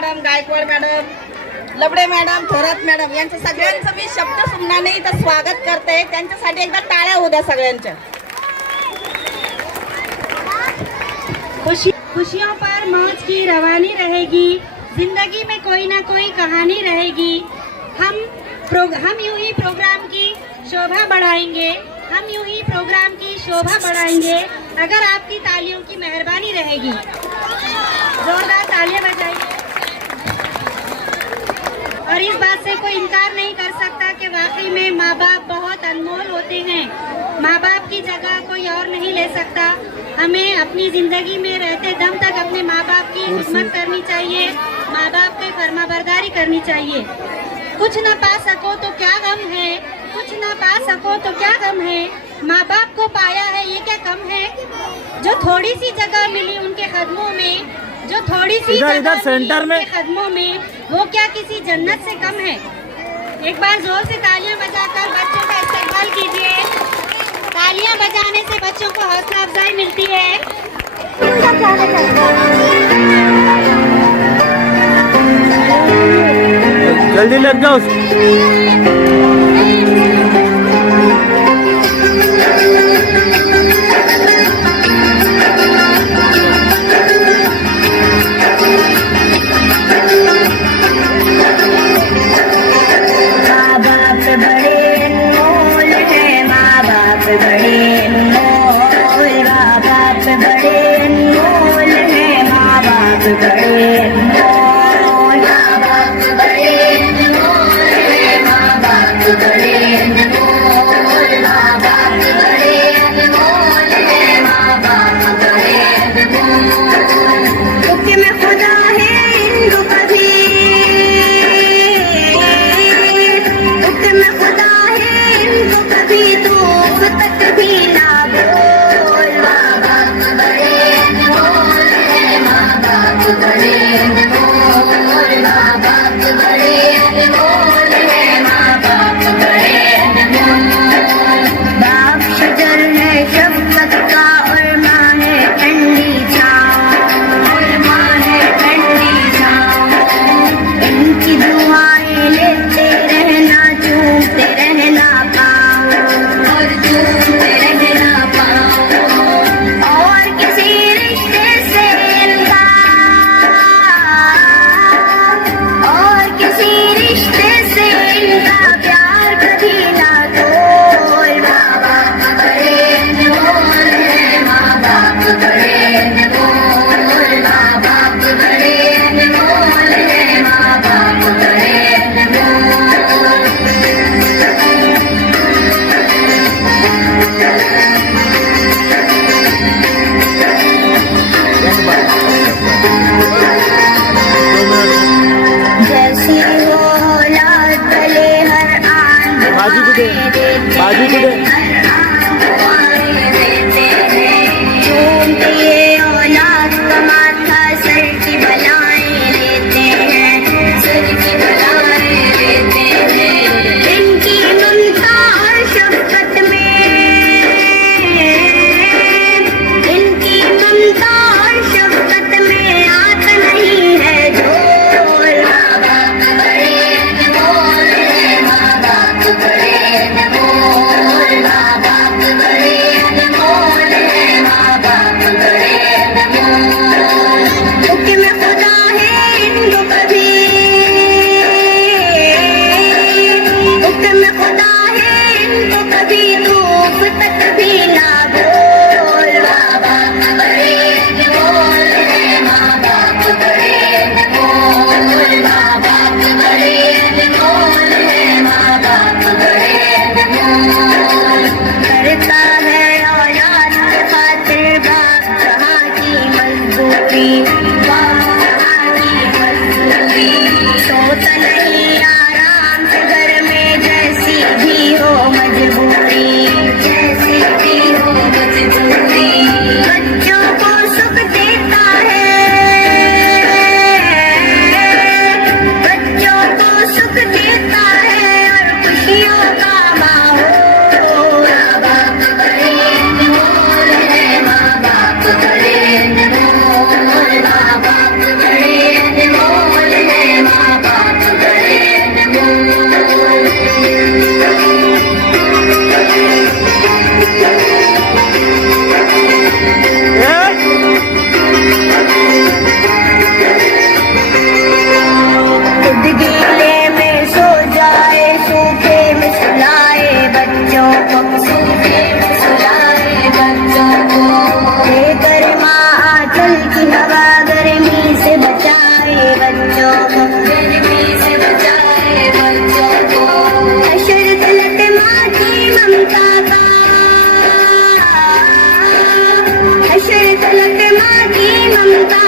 Madam, Gaikwad madam, Labade madam, Thorat madam यांचं सगळ्यांचं मी शब्द सुमना नाही तर स्वागत करते. त्यांच्यासाठी एकदा टाळ्या होऊ द्या सगळ्यांच्या. खुशियों पर मौज की रवानी रहेगी, जिंदगी में कोई ना कोई कहानी रहेगी। हम यूं ही प्रोग्राम की शोभा बढ़ाएंगे, हम यूं ही प्रोग्राम की शोभा बढ़ाएंगे अगर आपकी तालियों की मेहरबानी रहेगी। जोरदार तालियां बजाइए। और इस बात से कोई इनकार नहीं कर सकता कि वाकई में माँ बाप बहुत अनमोल होते हैं। माँ बाप की जगह कोई और नहीं ले सकता। हमें अपनी जिंदगी में रहते दम तक अपने माँ बाप की खिदमत करनी चाहिए, माँ बाप की फरमाबरदारी करनी चाहिए। कुछ न पा सको तो क्या गम है, कुछ न पा सको तो क्या गम है, माँ बाप को पाया है ये क्या कम है। जो थोड़ी सी जगह मिली उनके कदमों में, जो थोड़ी सी जगह सेंटर में कदमों में, वो क्या किसी जन्नत से कम है। एक बार जोर से तालियां बजाकर बच्चों का इस्तेमाल कीजिए। तालियां बजाने से बच्चों को हौसला अफजाई मिलती है। जल्दी लग जाओ। बाजू कुठे बोल ममता